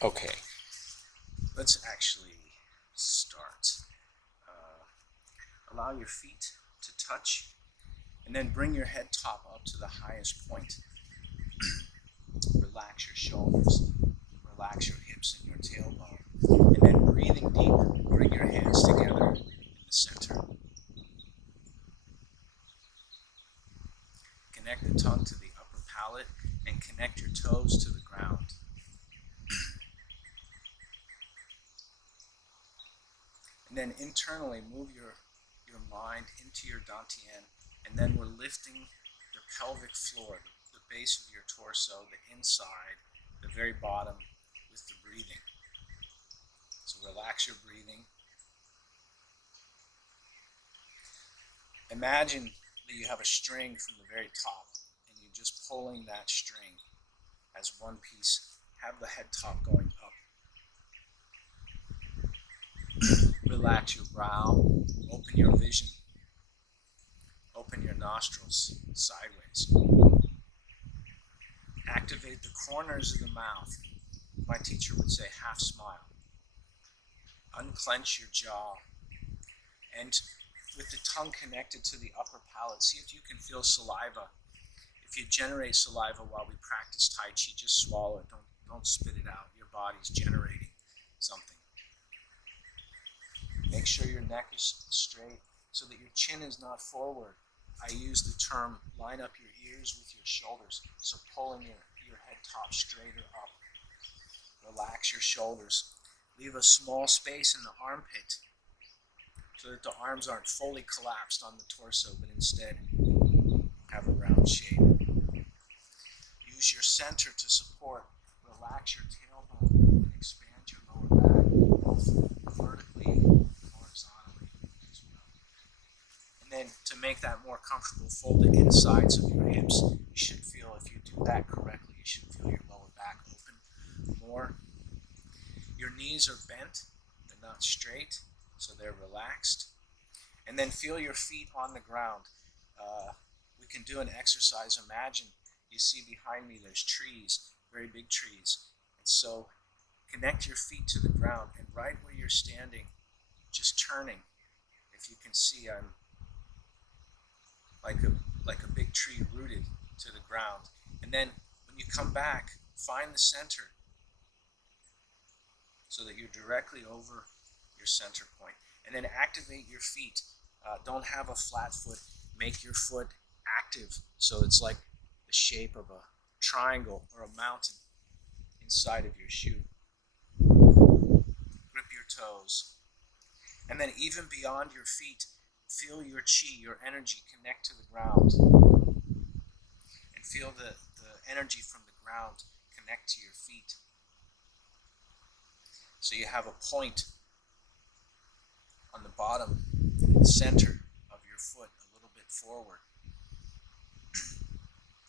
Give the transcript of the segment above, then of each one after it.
Okay, let's actually start. Allow your feet to touch, and then bring your head top up to the highest point. Relax your shoulders, relax your hips and your tailbone, and then breathing deep, bring your hands together in the center. Connect the tongue to the upper palate and connect your toes to the ground. And then internally move your mind into your dantian, and then we're lifting the pelvic floor, the base of your torso, the inside, the very bottom with the breathing. So relax your breathing. Imagine that you have a string from the very top and you're just pulling that string as one piece. Have the head top going up. Relax your brow. Open your vision. Open your nostrils sideways. Activate the corners of the mouth. My teacher would say half smile. Unclench your jaw. And with the tongue connected to the upper palate, see if you can feel saliva. If you generate saliva while we practice Tai Chi, just swallow it. Don't spit it out. Your body's generating something. Make sure your neck is straight so that your chin is not forward. I use the term line up your ears with your shoulders, so pulling your head top straighter up. Relax your shoulders. Leave a small space in the armpit so that the arms aren't fully collapsed on the torso, but instead have a round shape. Use your center to support. Relax your tailbone and expand your lower back, both vertically and horizontally as well. And then to make that more comfortable, fold the insides of your hips. You should feel, if you do that correctly, you should feel your lower back open more. Your knees are bent, they're not straight, so they're relaxed. And then feel your feet on the ground. We can do an exercise. Imagine you see behind me there's trees, very big trees. And so connect your feet to the ground, and right where you're standing, just turning. If you can see, I'm like a big tree rooted to the ground. And then when you come back, find the center so that you're directly over your center point. And then activate your feet. Don't have a flat foot. Make your foot active so it's like the shape of a triangle or a mountain inside of your shoe. Grip your toes. And then even beyond your feet, feel your chi, your energy connect to the ground. And feel the energy from the ground connect to your feet. So you have a point on the bottom, the center of your foot, a little bit forward.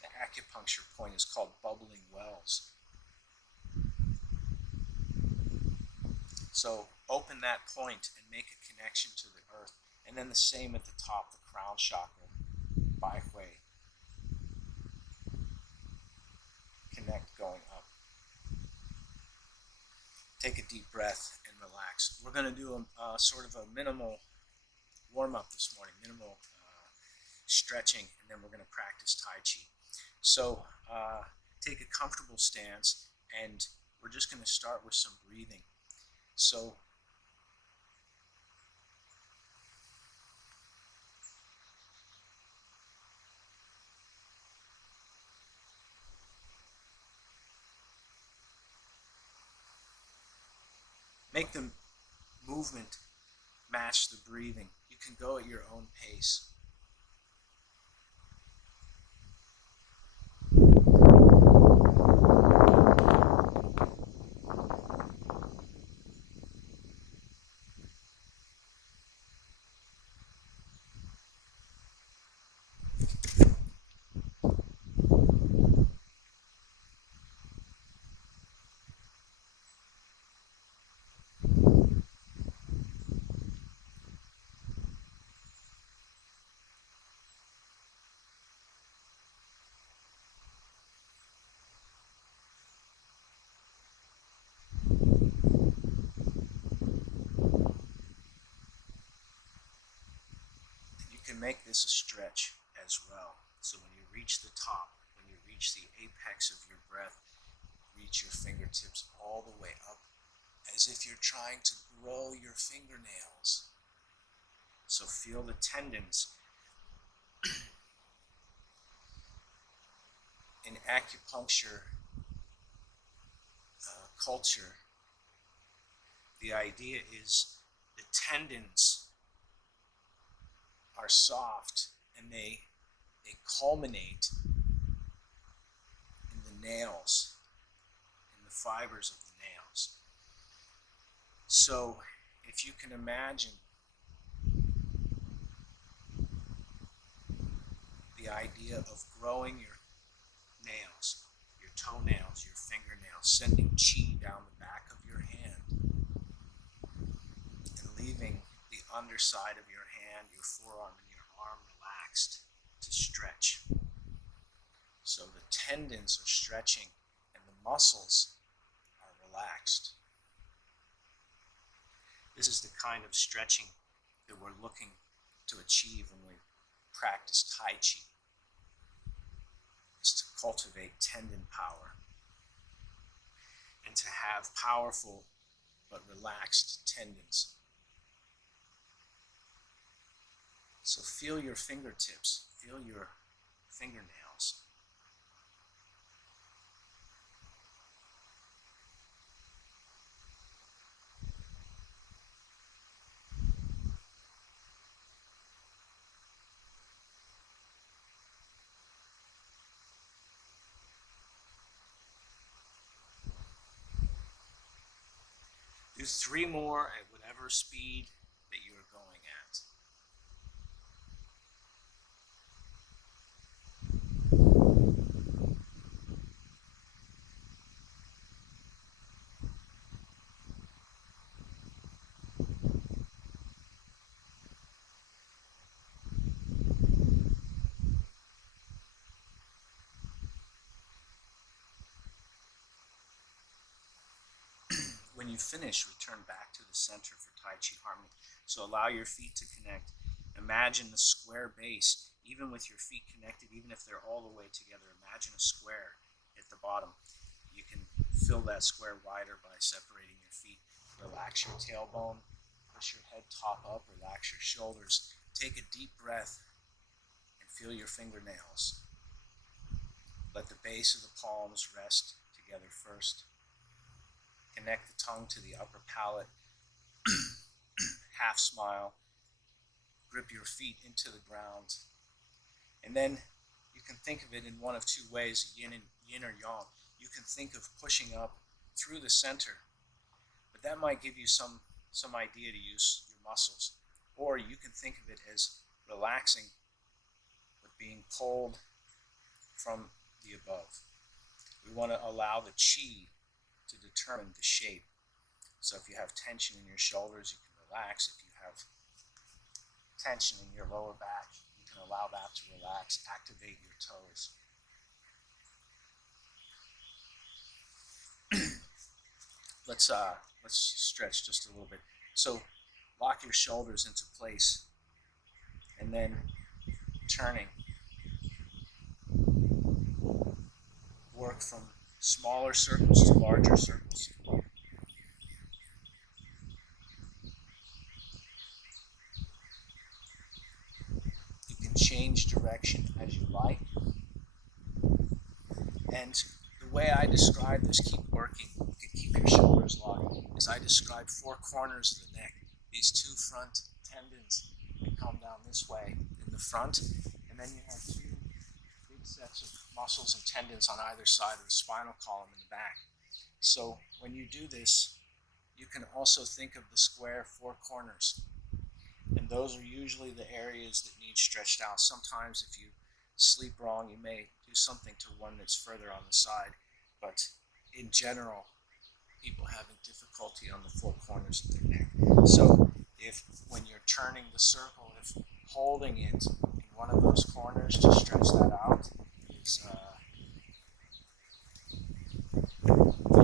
The acupuncture point is called bubbling wells. So open that point and make a connection to the earth. And then the same at the top, the crown chakra, Bai Hui. Connect going up. Take a deep breath and relax. We're going to do a sort of a minimal warm-up this morning, minimal stretching, and then we're going to practice Tai Chi. So take a comfortable stance, and we're just going to start with some breathing. So make the movement match the breathing. You can go at your own pace. can make this a stretch as well. So when you reach the top, when you reach the apex of your breath, reach your fingertips all the way up as if you're trying to grow your fingernails. So feel the tendons. In acupuncture culture, the idea is the tendons are soft and they culminate in the nails, in the fibers of the nails. So if you can imagine the idea of growing your nails, your toenails, your fingernails, sending chi down the back of your hand and leaving the underside of your hand, your forearm and your arm relaxed to stretch. So the tendons are stretching and the muscles are relaxed. This is the kind of stretching that we're looking to achieve when we practice Tai Chi, is to cultivate tendon power and to have powerful but relaxed tendons. So feel your fingertips, feel your fingernails. Do 3 more at whatever speed that you are going at. When you finish, return back to the center for Tai Chi Harmony. So allow your feet to connect. Imagine the square base, even with your feet connected, even if they're all the way together. Imagine a square at the bottom. You can fill that square wider by separating your feet. Relax your tailbone, push your head top up, relax your shoulders. Take a deep breath and feel your fingernails. Let the base of the palms rest together first. Connect the tongue to the upper palate. Half smile. Grip your feet into the ground. And then you can think of it in one of 2 ways, yin or yang. You can think of pushing up through the center, but that might give you some idea to use your muscles. Or you can think of it as relaxing, but being pulled from the above. We want to allow the chi to determine the shape. So if you have tension in your shoulders, you can relax. If you have tension in your lower back, you can allow that to relax. Activate your toes. Let's stretch just a little bit. So lock your shoulders into place and then turning. Work from smaller circles to larger circles. You can change direction as you like. And the way I describe this, keep working, you can keep your shoulders locked, is I describe 4 corners of the neck. These 2 front tendons come down this way in the front, and then you have 2 big sets of muscles and tendons on either side of the spinal column in the back. So when you do this, you can also think of the square 4 corners. And those are usually the areas that need stretched out. Sometimes if you sleep wrong, you may do something to one that's further on the side. But in general, people having difficulty on the 4 corners of their neck. So if when you're turning the circle, if holding it in one of those corners to stretch that out is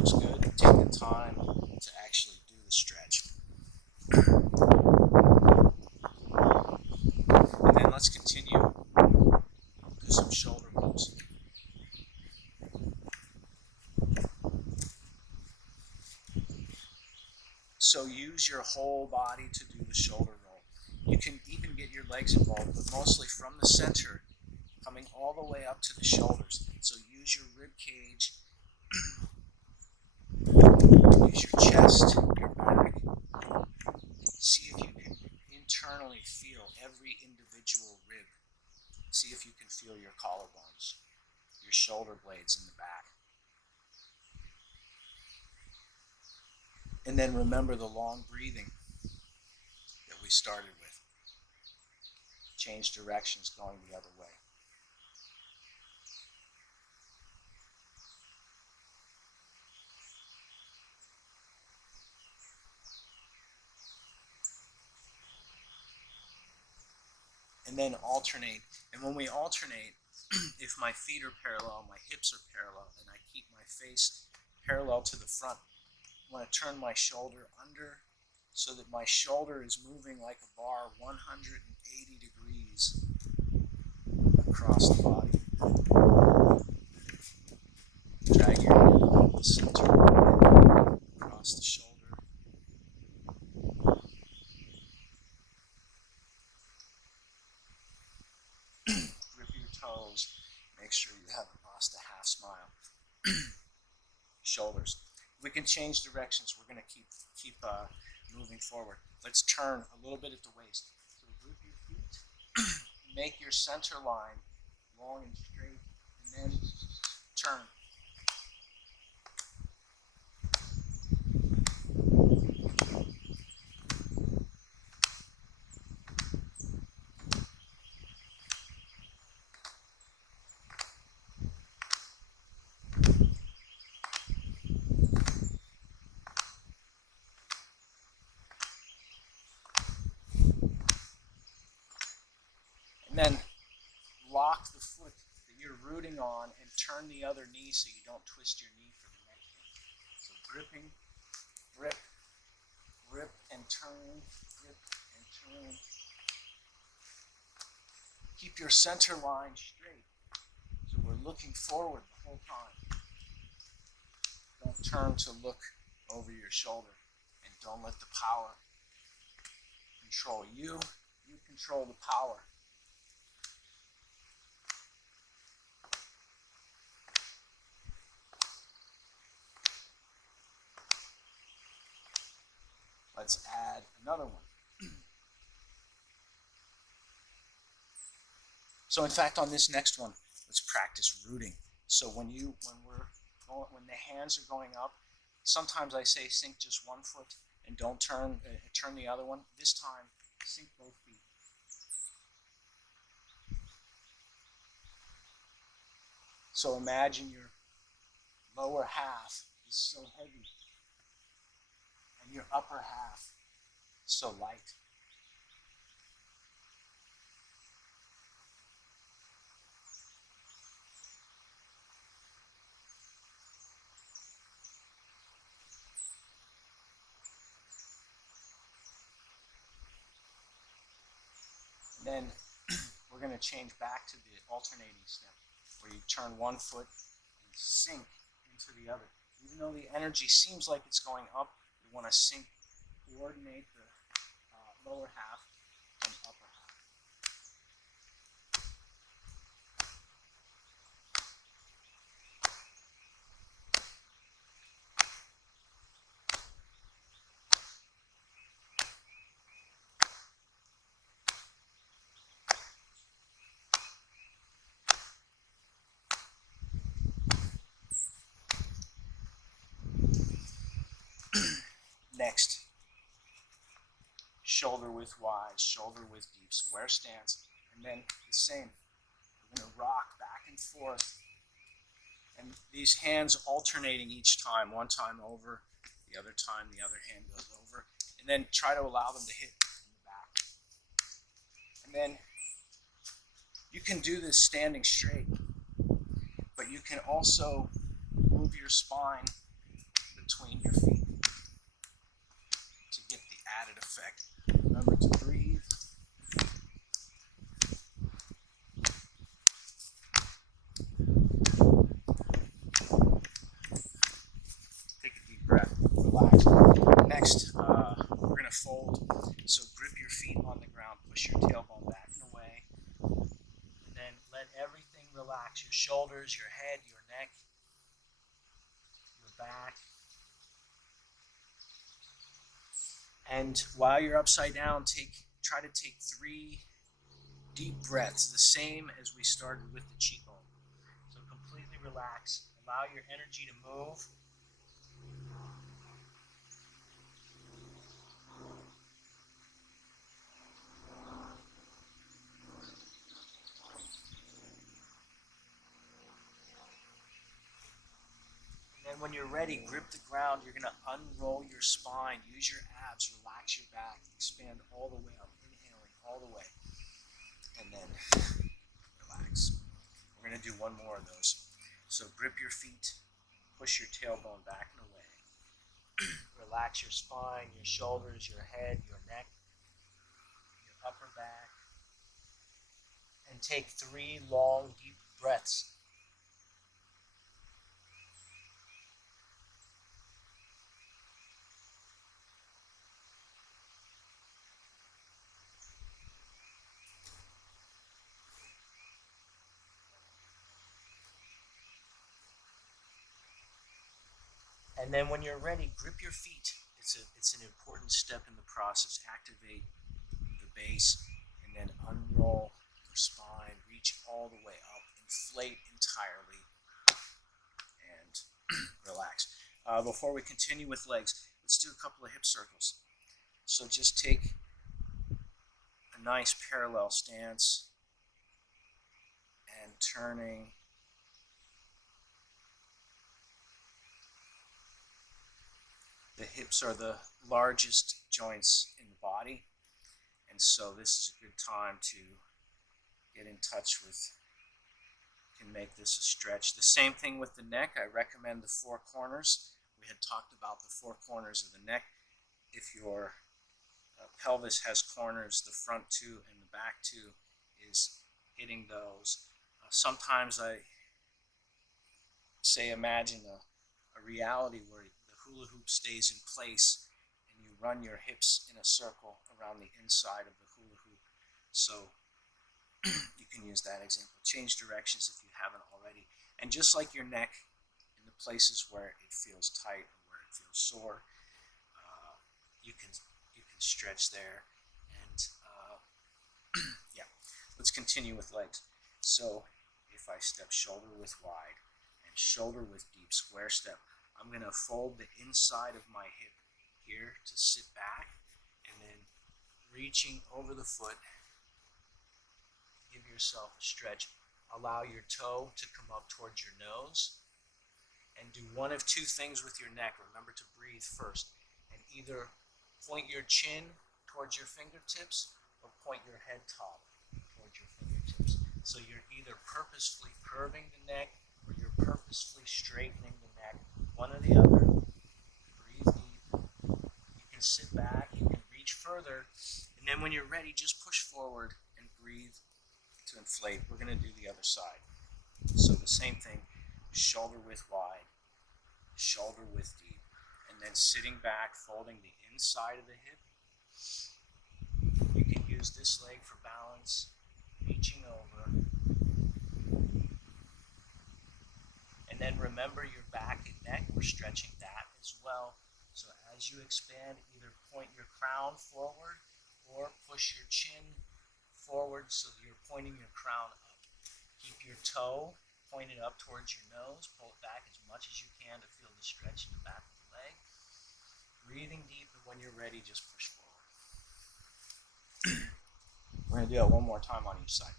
feels good. Take the time to actually do the stretch. And then let's use your whole body to do the shoulder roll. You can even get your legs involved, but mostly from the center, coming all the way up to the shoulders. So use your rib cage, use your chest, your back. See if you can internally feel every individual rib. See if you can feel your collarbones, your shoulder blades in the back. And then remember the long breathing that we started with. Change directions going the other way. And then alternate. And when we alternate, if my feet are parallel, my hips are parallel, and I keep my face parallel to the front, I want to turn my shoulder under so that my shoulder is moving like a bar 180 degrees across the body. Drag your head along the center, across the shoulder. Grip your toes. Make sure you haven't lost a half smile. Shoulders. We can change directions. We're going to keep moving forward. Let's turn a little bit at the waist. So grip your feet. Make your center line long and straight, and then turn. And then lock the foot that you're rooting on and turn the other knee so you don't twist your knee for the next one. So gripping, grip, grip and turn, grip and turn. Keep your center line straight. So we're looking forward the whole time. Don't turn to look over your shoulder, and don't let the power control you. You control the power. Let's add another one. So in fact, on this next one, let's practice rooting. So when the hands are going up, sometimes I say sink just one foot and don't turn the other one. This time, sink both feet. So imagine your lower half is so heavy and your upper half so light. And then we're going to change back to the alternating step, where you turn one foot and sink into the other. Even though the energy seems like it's going up, you want to sink, coordinate the lower half and upper half. Next, shoulder width wide, shoulder width deep, square stance, and then the same. We're going to rock back and forth, and these hands alternating each time. One time over, the other time the other hand goes over, and then try to allow them to hit in the back. And then you can do this standing straight, but you can also move your spine between your feet to get the added effect. Remember to breathe. Take a deep breath. Relax. Next, fold. So grip your feet on the ground, push your tailbone back and away, and then let everything relax. Your shoulders, your head, your neck, your back. And while you're upside down, try to take 3 deep breaths, the same as we started with the Qigong. So completely relax. Allow your energy to move. And then when you're ready, grip the ground. You're going to unroll your spine. Use your abs. Relax your back. Expand all the way up. Inhaling all the way. And then relax. We're going to do one more of those. So grip your feet. Push your tailbone back and away. Relax your spine, your shoulders, your head, your neck, your upper back. And take 3 long, deep breaths. And then when you're ready, grip your feet. It's an important step in the process. Activate the base and then unroll your spine. Reach all the way up. Inflate entirely and relax. Before we continue with legs, let's do a couple of hip circles. So just take a nice parallel stance and turning. The hips are the largest joints in the body, and so this is a good time to get in touch with, can make this a stretch. The same thing with the neck. I recommend the 4 corners. We had talked about the 4 corners of the neck. If your pelvis has corners, the front 2 and the back 2 is hitting those. Sometimes I say imagine a reality where the hula hoop stays in place and you run your hips in a circle around the inside of the hula hoop. So you can use that example. Change directions if you haven't already. And just like your neck, in the places where it feels tight or where it feels sore, you can stretch there. And yeah, let's continue with legs. So if I step shoulder width wide and shoulder width deep, square step, I'm going to fold the inside of my hip here to sit back, and then reaching over the foot, give yourself a stretch. Allow your toe to come up towards your nose, and do one of 2 things with your neck. Remember to breathe first, and either point your chin towards your fingertips or point your head top towards your fingertips. So you're either purposefully curving the neck or you're purposefully straightening the neck, one or the other. Breathe deep. You can sit back, you can reach further, and then when you're ready, just push forward and breathe to inflate. We're going to do the other side. So the same thing, shoulder width wide, shoulder width deep, and then sitting back, folding the inside of the hip. You can use this leg for balance, reaching over. And then remember your back and neck, we're stretching that as well. So as you expand, either point your crown forward or push your chin forward so you're pointing your crown up. Keep your toe pointed up towards your nose. Pull it back as much as you can to feel the stretch in the back of the leg. Breathing deep, and when you're ready, just push forward. We're going to do it one more time on each side.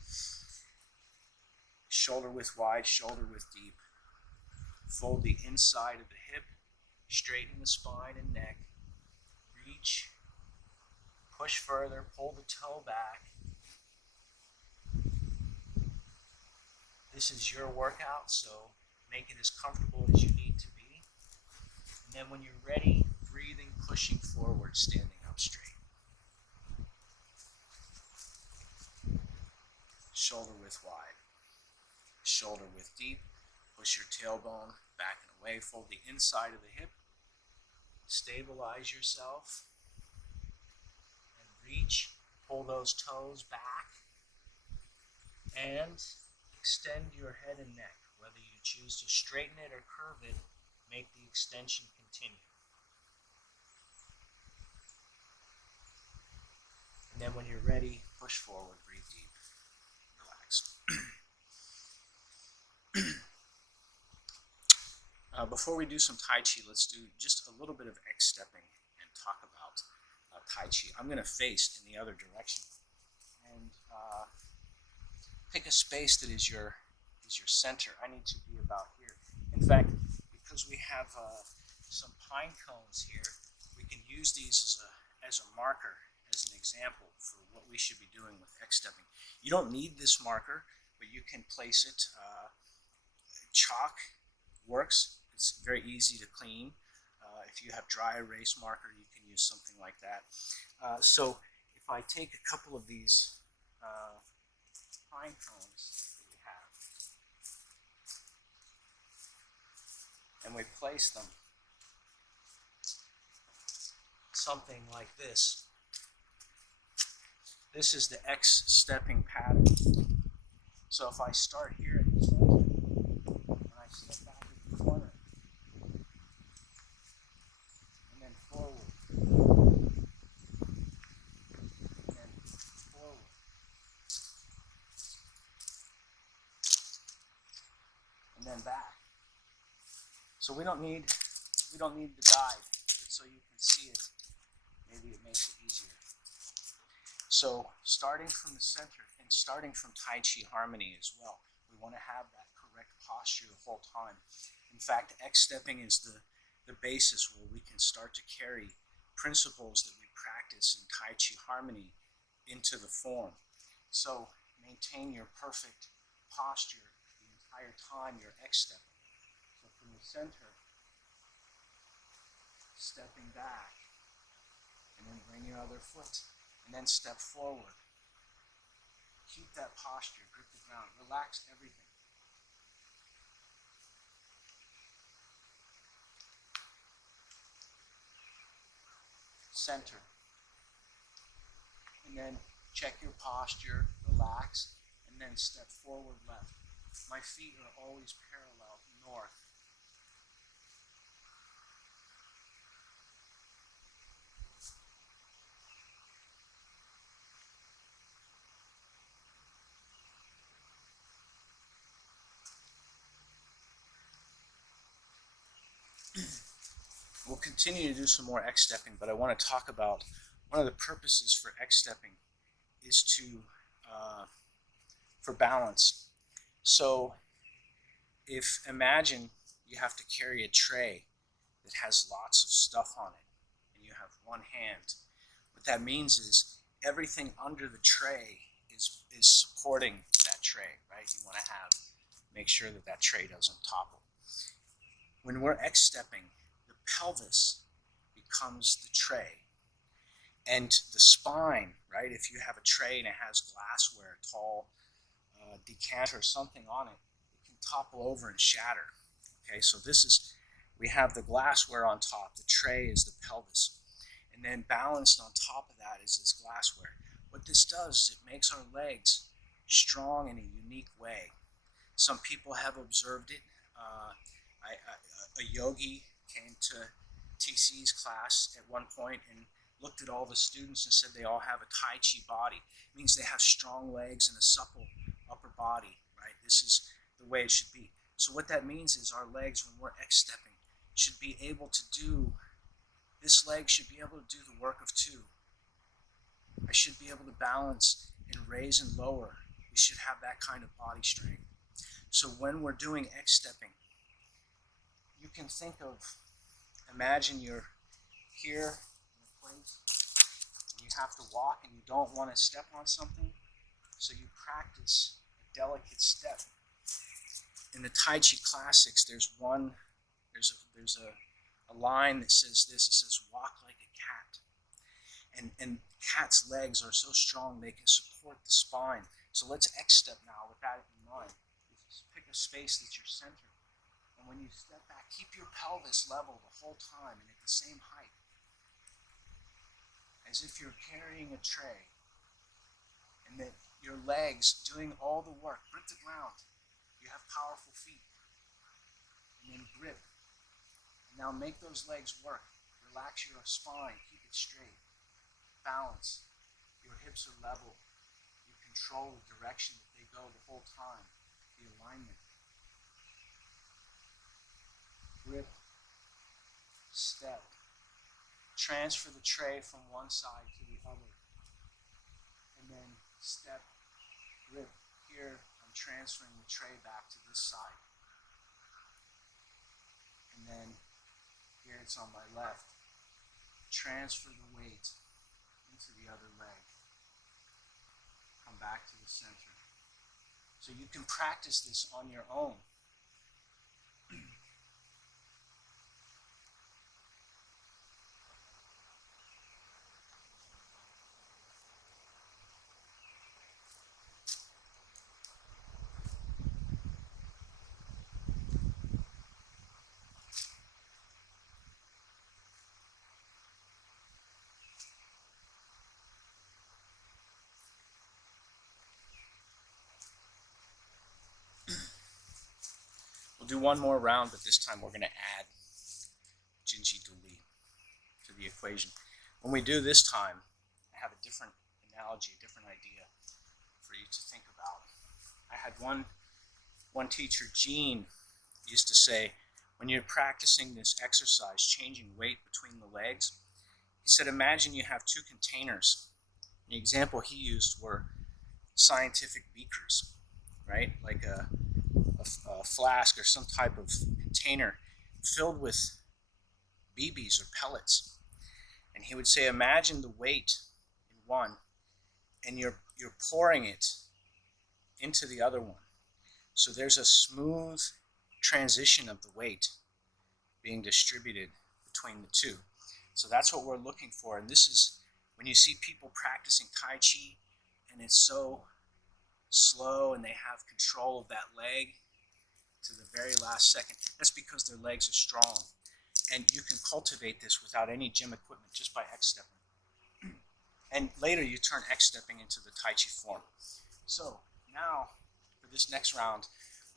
Shoulder width wide, shoulder width deep. Fold the inside of the hip, straighten the spine and neck. Reach, push further, pull the toe back. This is your workout, so make it as comfortable as you need to be. And then when you're ready, breathing, pushing forward, standing up straight. Shoulder width wide, shoulder width deep. Push your tailbone back and away. Fold the inside of the hip. Stabilize yourself. reach, pull those toes back, and extend your head and neck. Whether you choose to straighten it or curve it, make the extension continue. And then when you're ready, push forward, breathe deep, relax. Before we do some Tai Chi, let's do just a little bit of X-stepping and talk about Tai Chi. I'm going to face in the other direction and pick a space that is your center. I need to be about here. In fact, because we have some pine cones here, we can use these as a marker, as an example for what we should be doing with X-stepping. You don't need this marker, but you can place it. Chalk works. It's very easy to clean. If you have dry erase marker, you can use something like that. So if I take a couple of these pine cones that we have, and we place them something like this. This is the X stepping pattern. So if I start here at the center, and I step back at the corner, and then forward, and then forward, and then back. So we don't need the guide, but so you can see it. Maybe it makes it easier. So starting from the center and starting from Tai Chi Harmony as well, we want to have that correct posture the whole time. In fact, X-stepping is the basis where we can start to carry principles that we practice in Tai Chi Harmony into the form. So maintain your perfect posture the entire time you're X-stepping. So from the center, stepping back, and then bring your other foot, and then step forward. Keep that posture, grip the ground, relax everything. Center. And then check your posture, relax, and then step forward left. My feet are always parallel north. We'll continue to do some more X-stepping, but I want to talk about one of the purposes for X-stepping is for balance. So if imagine you have to carry a tray that has lots of stuff on it, and you have one hand. What that means is everything under the tray is supporting that tray, right? You want to make sure that tray doesn't topple. When we're X-stepping, the pelvis becomes the tray. And the spine, right? If you have a tray and it has glassware, tall decanter or something on it, it can topple over and shatter. Okay, so we have the glassware on top. The tray is the pelvis. And then balanced on top of that is this glassware. What this does is it makes our legs strong in a unique way. Some people have observed it. A yogi came to TC's class at one point and looked at all the students and said they all have a Tai Chi body. It means they have strong legs and a supple upper body, right? This is the way it should be. So what that means is our legs, when we're X-stepping, should be able to do, this leg should be able to do the work of two. I should be able to balance and raise and lower. We should have that kind of body strength. So when we're doing X-stepping, you can think of, imagine you're here in a place and you have to walk and you don't want to step on something, so you practice a delicate step. In the Tai Chi classics, there's a line that says this, it says walk like a cat. And cat's legs are so strong they can support the spine. So let's X-step now with that in mind. Just pick a space that's your center. And when you step back, keep your pelvis level the whole time and at the same height. as if you're carrying a tray, and that your legs doing all the work. Grip the ground. You have powerful feet. And then grip. And now make those legs work. Relax your spine. Keep it straight. Balance. Your hips are level. You control the direction that they go the whole time. The alignment. Grip. Step. Transfer the tray from one side to the other. And then step, grip. Here, I'm transferring the tray back to this side. And then here it's on my left. Transfer the weight into the other leg. Come back to the center. So you can practice this on your own. We'll do one more round, but this time we're going to add Jinji Duli to the equation. When we do this time, I have a different analogy, a different idea for you to think about. I had one teacher, Gene, used to say, when you're practicing this exercise, changing weight between the legs, he said, imagine you have two containers. The example he used were scientific beakers, right? Like a flask or some type of container filled with BBs or pellets. And he would say, imagine the weight in one, and you're pouring it into the other one. So there's a smooth transition of the weight being distributed between the two. So that's what we're looking for. And this is when you see people practicing Tai Chi and it's so slow and they have control of that leg to the very last second. That's because their legs are strong. And you can cultivate this without any gym equipment, just by X-stepping. And later you turn X-stepping into the Tai Chi form. So now, for this next round,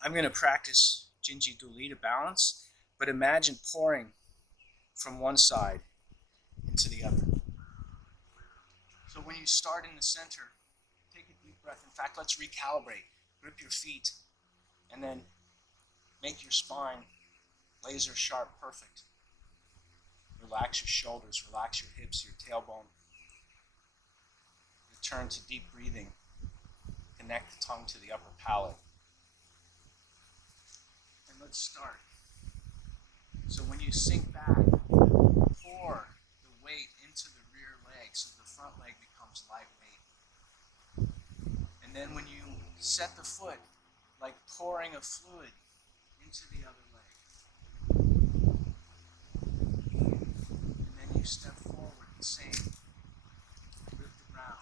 I'm going to practice Jinji Duli to balance, but imagine pouring from one side into the other. So when you start in the center, take a deep breath. In fact, let's recalibrate. Grip your feet, and then make your spine laser sharp, perfect. Relax your shoulders, relax your hips, your tailbone. Return to deep breathing. Connect the tongue to the upper palate. And let's start. So when you sink back, pour the weight into the rear leg so the front leg becomes lightweight. And then when you set the foot, like pouring a fluid into the other leg. And then you step forward the same. Grip the ground.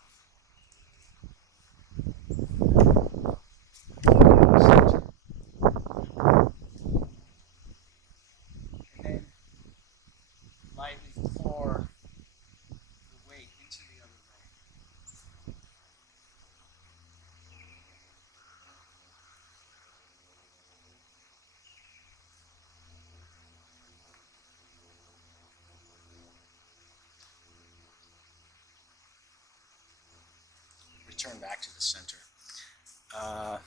Center. And then lightly pour the weight into the other leg. Return back to the center. I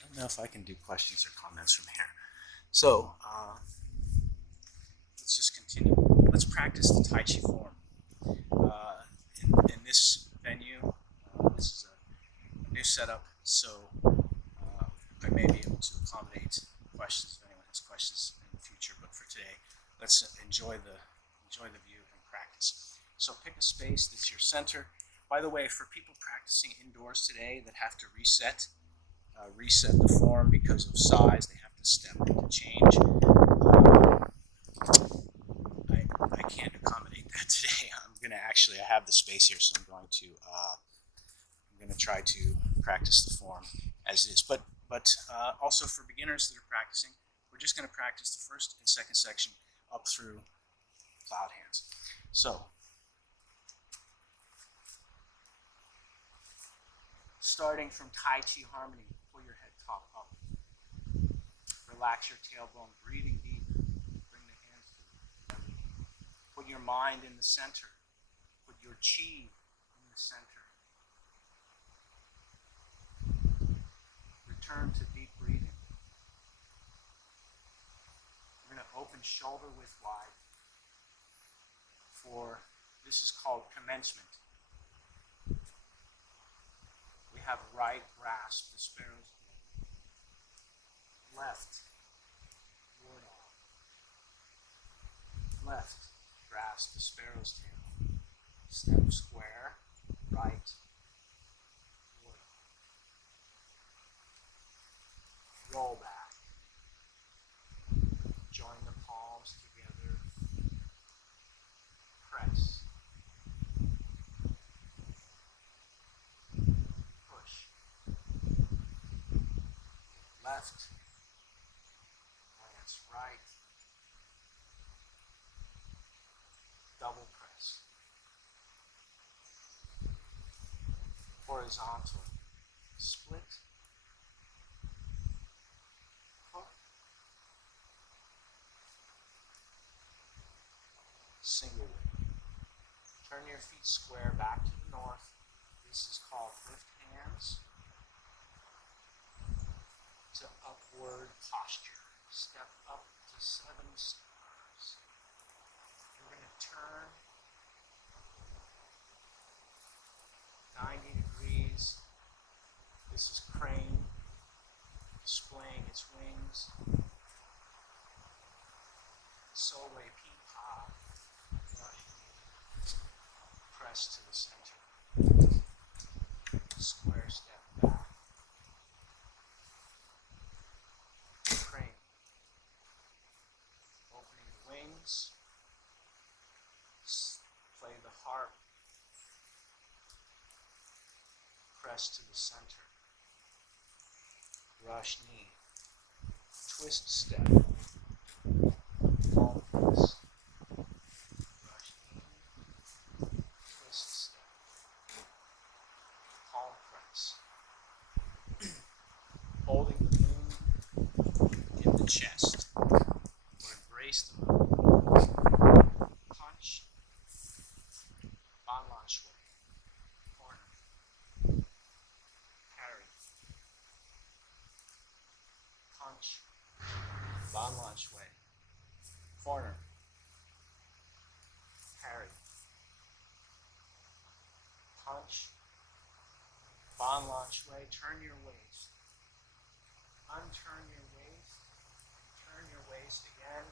don't know if I can do questions or comments from here. So let's just continue. Let's practice the Tai Chi form. In this venue, this is a new setup, so I may be able to accommodate questions if anyone has questions in the future. But for today, let's enjoy the view and practice. So pick a space that's your center. By the way, for people practicing indoors today that have to reset the form because of size, they have to step to change. I can't accommodate that today. I have the space here, so I'm going to try to practice the form as it is. But also for beginners that are practicing, we're just going to practice the first and second section up through cloud hands. So Starting from Tai Chi Harmony, pull your head top up. Relax your tailbone, breathing deep. Bring the hands to the belly. Put your mind in the center. Put your chi in the center. Return to deep breathing. We're going to open shoulder width wide for, this is called commencement. We have right grasp, the sparrow's tail. Left, ward off. Left, grasp the sparrow's tail. Step square, right, ward off. Roll back. Join the palms together. Press. Push. Left. Glance right. Double press. Horizontal. Split. Hook. Single way. Turn your feet square back to the north. This is called lift hands to upward posture. Step up to 7 stars. We're going to turn 90 degrees. This is crane displaying its wings. Soleil Peacock. Press to the center. Square step back. Crane. Opening the wings. Play the harp. Press to the center. Rush knee. Twist step. Palm press. Rush knee. Twist step. Palm press. Holding the moon in the chest. Or embrace the moon. Punch. Banlan shui. Corner. Parry. Punch. Banlan shui. Corner. Parry. Punch. Banlan shui. Turn your waist. Unturn your waist. Turn your waist again.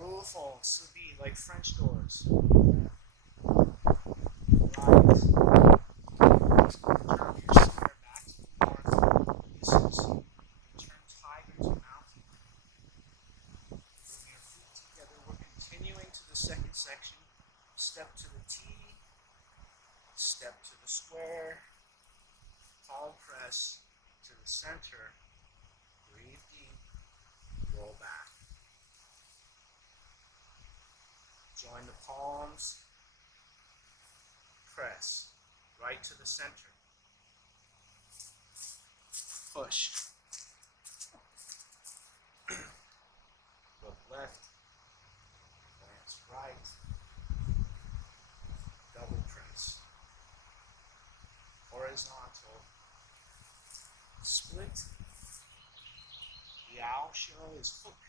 Rufo, subi, like French doors. Right. Turn your square back to the north. This is turn tiger to mountain. Bring your feet together. We're continuing to the second section. Step to the T. Step to the square. Palm press to the center. Breathe deep. Roll back. Join the palms. Press right to the center. Push. Look left. Glance right. Double press. Horizontal. Split. Yao Shou is hook.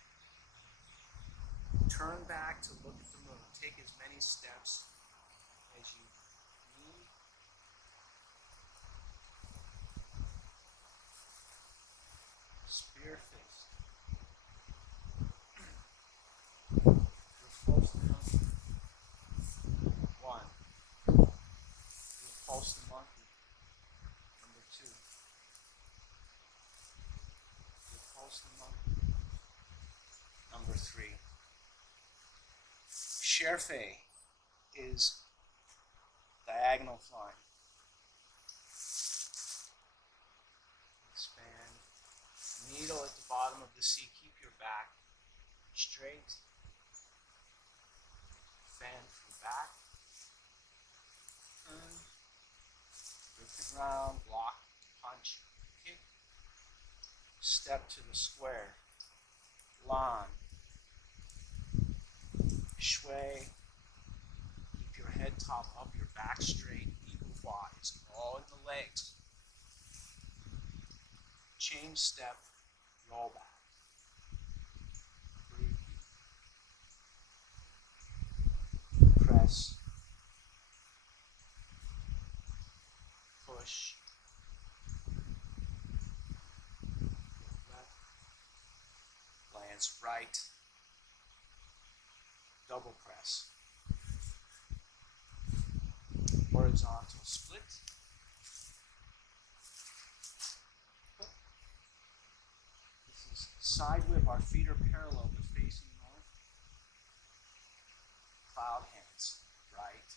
Turn back to look at the moon. Take as many steps as you need. Spear fist. Repulse the monkey. 1. Repulse the monkey. Number 2. Repulse the monkey. Number 3. Sherfei is diagonal flying. Expand. Needle at the bottom of the sea. Keep your back straight. Fan from back. Turn. the ground, block, punch, kick, step to the square, lan, shui, keep your head top up, your back straight, eagle quads, all in the legs. Change step, roll back. Breathe deep. Press, push, left, glance right, double press. Horizontal split. This is side whip. Our feet are parallel but facing north. Cloud hands. Right.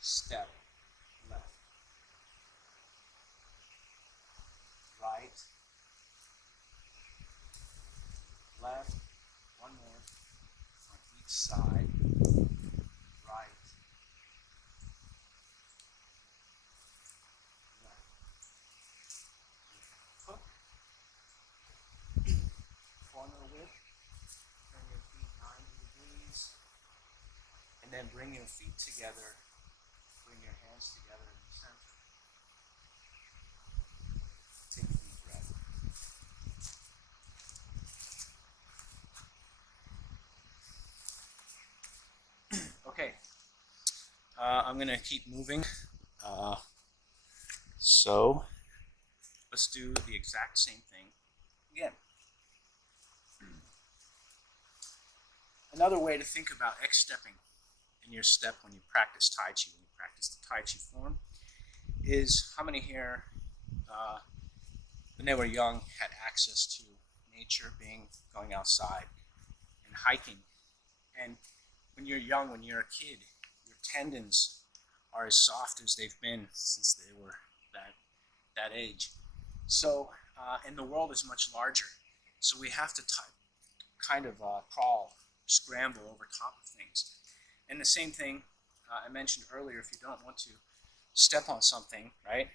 Step. Left. Right. Left. One more. On each side. Right. Hook, corner whip, turn your feet 90 degrees, and then bring your feet together, bring your hands together in the center. Take a deep breath. Okay, I'm going to keep moving. So let's do the exact same thing again. Another way to think about X-stepping in your step when you practice Tai Chi, when you practice the Tai Chi form, is how many here, when they were young, had access to nature, going outside and hiking. And when you're young, when you're a kid, your tendons are as soft as they've been since they were that age. So, and the world is much larger. So we have to kind of crawl, scramble over top of things. And the same thing I mentioned earlier, if you don't want to step on something, right?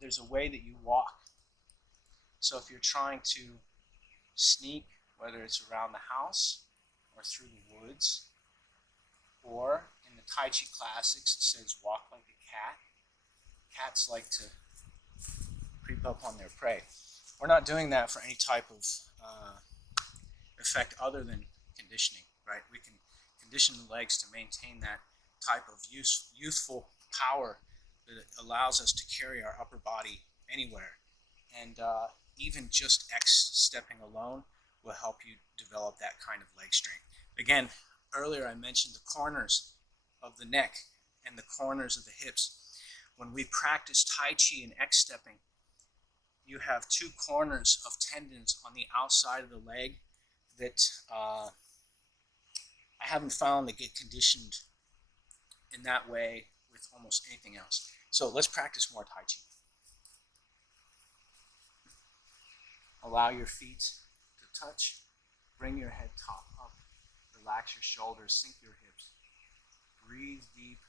There's a way that you walk. So if you're trying to sneak, whether it's around the house or through the woods, or in the Tai Chi Classics, it says walk like a cat. Cats like to creep up on their prey. We're not doing that for any type of effect other than conditioning, right? We can condition the legs to maintain that type of youthful power that allows us to carry our upper body anywhere. And even just X-stepping alone will help you develop that kind of leg strength. Again, earlier I mentioned the corners of the neck and the corners of the hips. When we practice Tai Chi and X-stepping, you have two corners of tendons on the outside of the leg that I haven't found that get conditioned in that way with almost anything else. So let's practice more Tai Chi. Allow your feet to touch. Bring your head top up. Relax your shoulders. Sink your hips. Breathe deep.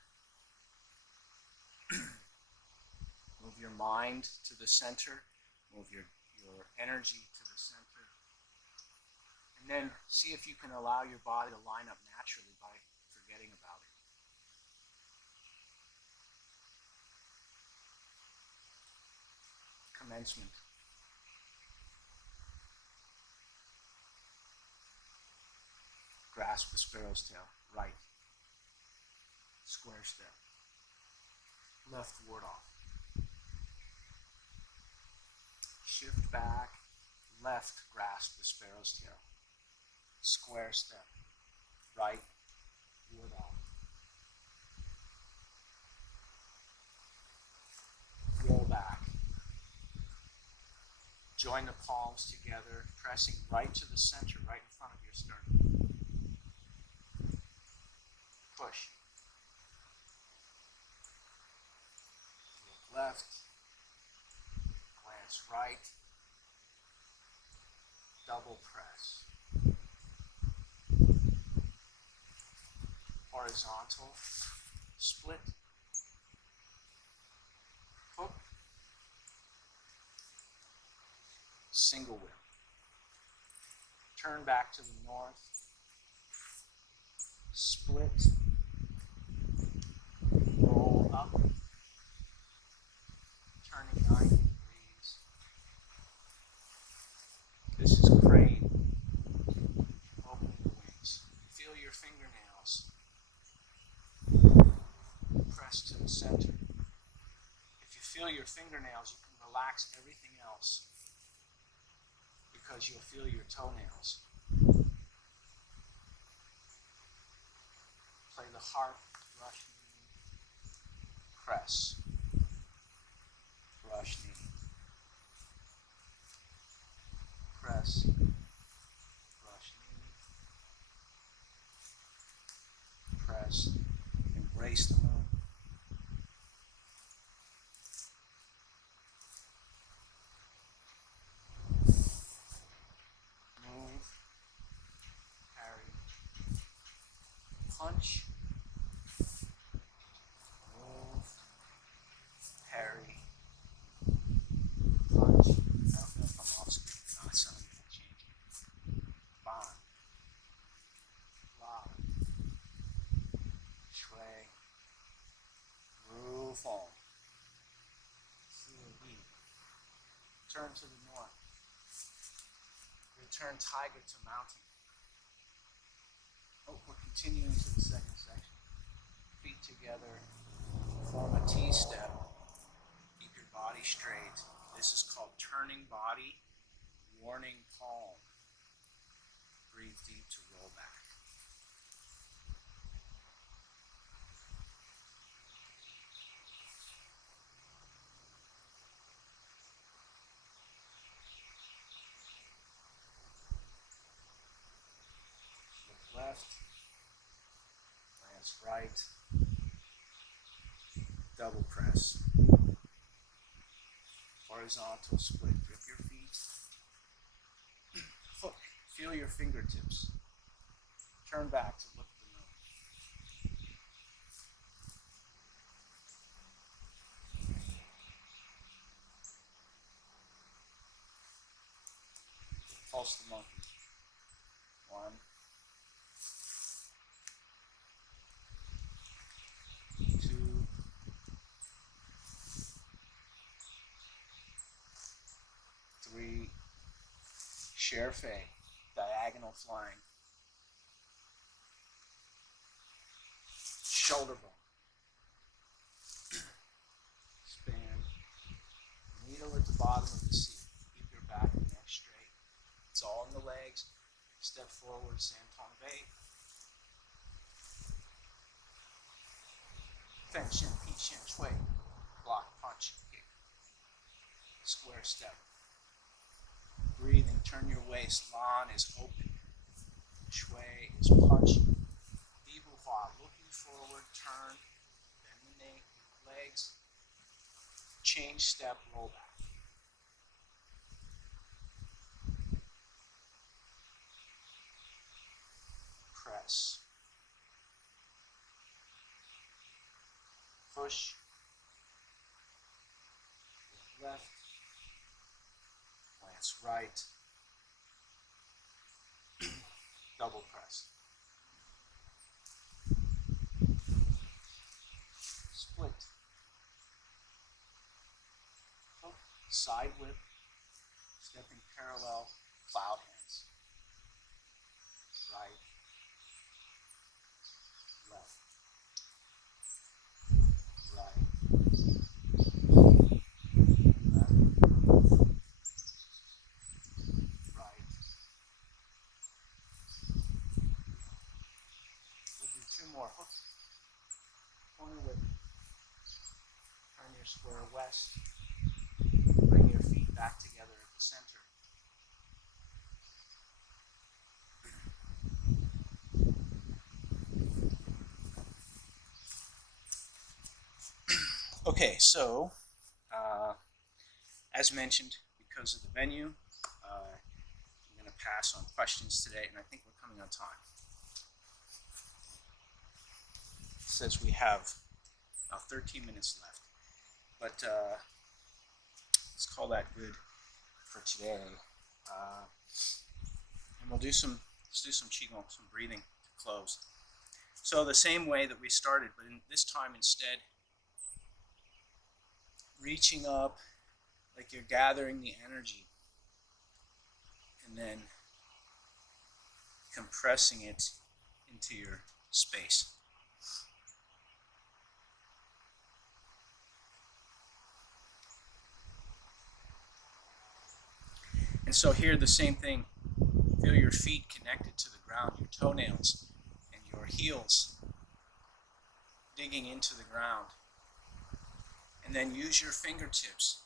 Move your mind to the center. Move your energy to the center. And then see if you can allow your body to line up naturally by forgetting about it. Commencement. Grasp the sparrow's tail. Right. Square step. Left ward off. Shift back. Left grasp the sparrow's tail. Square step. Right. Ward off. Roll back. Join the palms together, pressing right to the center, right in front of your sternum. Push. Look left. Glance right. Double press. Horizontal split. single whip. Turn back to the north, split, roll up, turning 90 degrees. This is crane, opening the wings. Feel your fingernails press to the center. If you feel your fingernails, you can relax everything else because you'll feel your toenails. Play the harp, brush knee, press, brush knee, press, brush knee, press, embrace the moon. Move, parry, punch, move, parry, punch. I don't know if I'm off screen or not, so I'm going to change it. Bond, lock, shui, groove home. Turn to the north. Return tiger to mountain. Oh, we're continuing to the second section. Feet together, form a T-step. Keep your body straight. This is called turning body, warning palm. Breathe deep to roll back. Look left, glance right, double press. Horizontal split. Grip your feet. Hook. Feel your fingertips. Turn back to look at the moon. Pulse the monkey. 1, 2, 3. Share fei. Diagonal flying. Shoulder bone. Span. Needle at the bottom of the seat. Keep your back and neck straight. It's all in the legs. Step forward, Santon Bei. Fen Shen Pi Shen Shui. Block, punch, kick. Square step. Breathing, turn your waist. Lan is open. Shui is punch. Bibu Hua, looking forward, turn, bend the legs. Change step, roll back. Press. Push. Left. Glance right. Double press. Split. Hook. Side whip. Stepping parallel. Cloud hands. Right. Left. Right. More hook, corner whip, turn your square west, bring your feet back together at the center. Okay, so as mentioned, because of the venue, I'm going to pass on questions today, and I think we're coming on time. Says we have about 13 minutes left, but let's call that good. for today. And let's do some qigong, some breathing to close. So the same way that we started, but this time instead, reaching up like you're gathering the energy and then compressing it into your space. And so here the same thing. Feel your feet connected to the ground, your toenails and your heels digging into the ground. And then use your fingertips.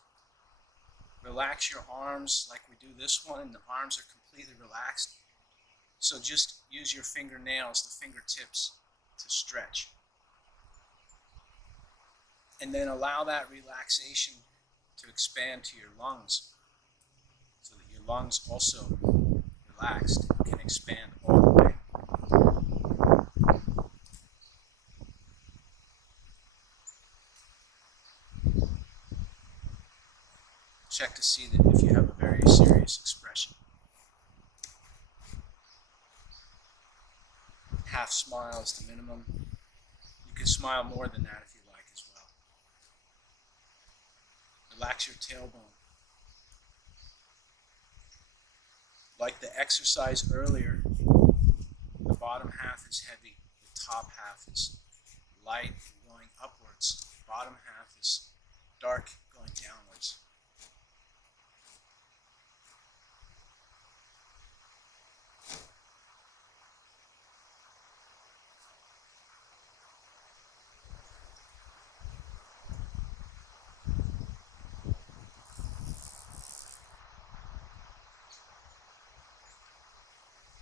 Relax your arms like we do this one, and the arms are completely relaxed. So just use your fingernails, the fingertips, to stretch. And then allow that relaxation to expand to your lungs, so that your lungs also relaxed and can expand all the way. Check to see that if you have a very serious expression. Half smile is the minimum. You can smile more than that if you like as well. Relax your tailbone. Like the exercise earlier, the bottom half is heavy, the top half is light and going upwards. The bottom half is dark going downwards.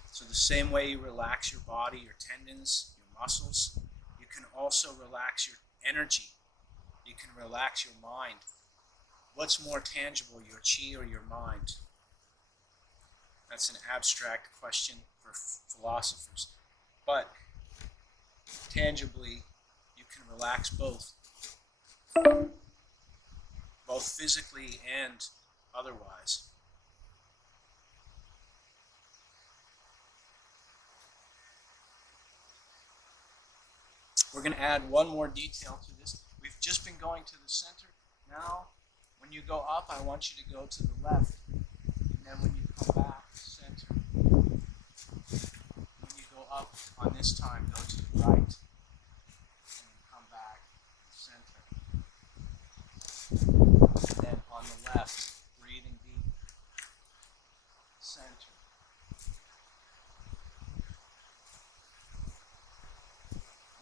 So the same way you relax your body, your tendons, your muscles, you can also relax your energy. You can relax your mind. What's more tangible, your chi or your mind? That's an abstract question for philosophers. But tangibly, you can relax both physically and otherwise. We're going to add one more detail to this. We've just been going to the center. Now, when you go up, I want you to go to the left. And then when you come back, center. When you go up on this time, go to the right. And then come back, center. And then on the left, breathing deep. Center.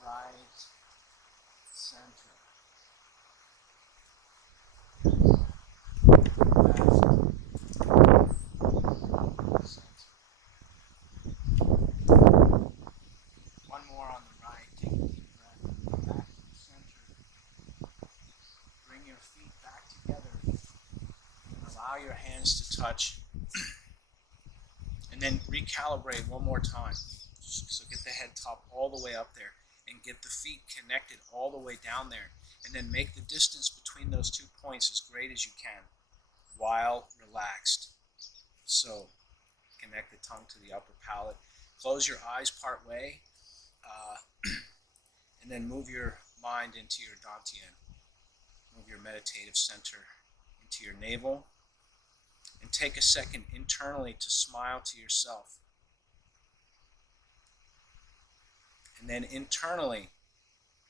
Right, center, left, center. One more on the right. Take a deep breath. Come back to the center. Bring your feet back together. And allow your hands to touch. And then recalibrate one more time. So get the head top all the way up there. And get the feet connected all the way down there. And then make the distance between those 2 points as great as you can while relaxed. So connect the tongue to the upper palate. Close your eyes part way. And then move your mind into your dantian. Move your meditative center into your navel. And take a second internally to smile to yourself. And then internally,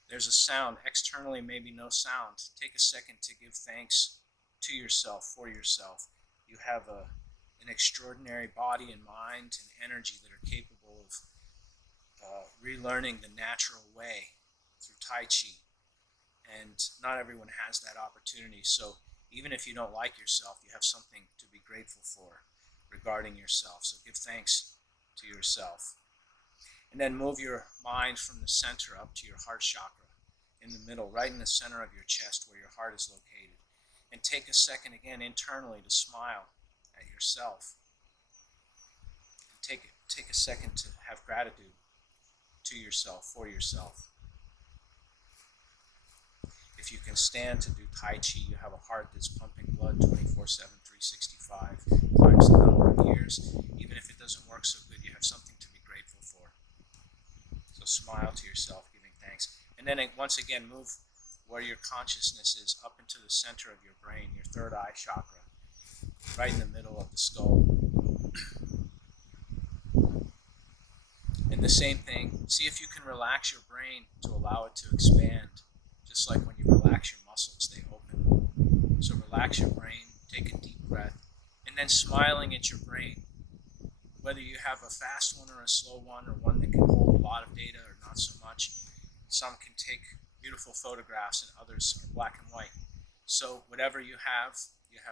there's a sound. Externally, maybe no sound. Take a second to give thanks to yourself, for yourself. You have an extraordinary body and mind and energy that are capable of relearning the natural way through Tai Chi. And not everyone has that opportunity. So even if you don't like yourself, you have something to be grateful for regarding yourself. So give thanks to yourself. And then move your mind from the center up to your heart chakra, in the middle, right in the center of your chest where your heart is located. And take a second again internally to smile at yourself. And take a second to have gratitude to yourself, for yourself. If you can stand to do Tai Chi, you have a heart that's pumping blood 24/7, 365 5 times the number of years. Even if it doesn't work so good, you have something to be grateful for. So smile to yourself, giving thanks. And then once again, move where your consciousness is up into the center of your brain, your third eye chakra, right in the middle of the skull. And the same thing, see if you can relax your brain to allow it to expand. Just like when you relax your muscles, they open. So relax your brain, take a deep breath, and then smiling at your brain. Whether you have a fast one or a slow one, or one that can hold a lot of data or not so much. Some can take beautiful photographs and others are black and white. So whatever you have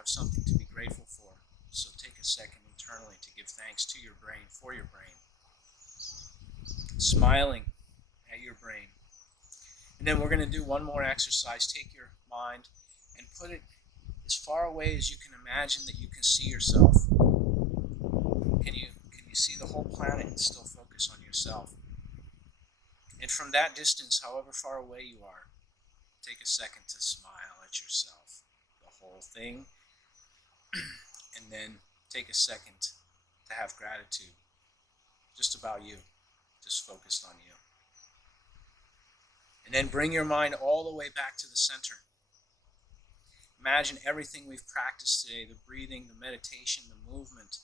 something to be grateful for. So take a second internally to give thanks to your brain, for your brain. Smiling at your brain. And then we're going to do one more exercise. Take your mind and put it as far away as you can imagine that you can see yourself. Can you see the whole planet and still focus on yourself? And from that distance, however far away you are, take a second to smile at yourself, the whole thing. And then take a second to have gratitude, just about you, just focused on you. And then bring your mind all the way back to the center. Imagine everything we've practiced today, the breathing, the meditation, the movement,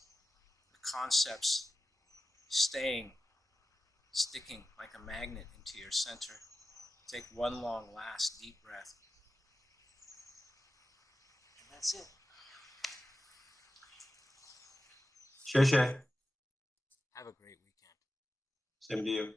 the concepts, sticking like a magnet into your center. Take one long, last, deep breath. And that's it. 谢谢 Have a great weekend. Same to you.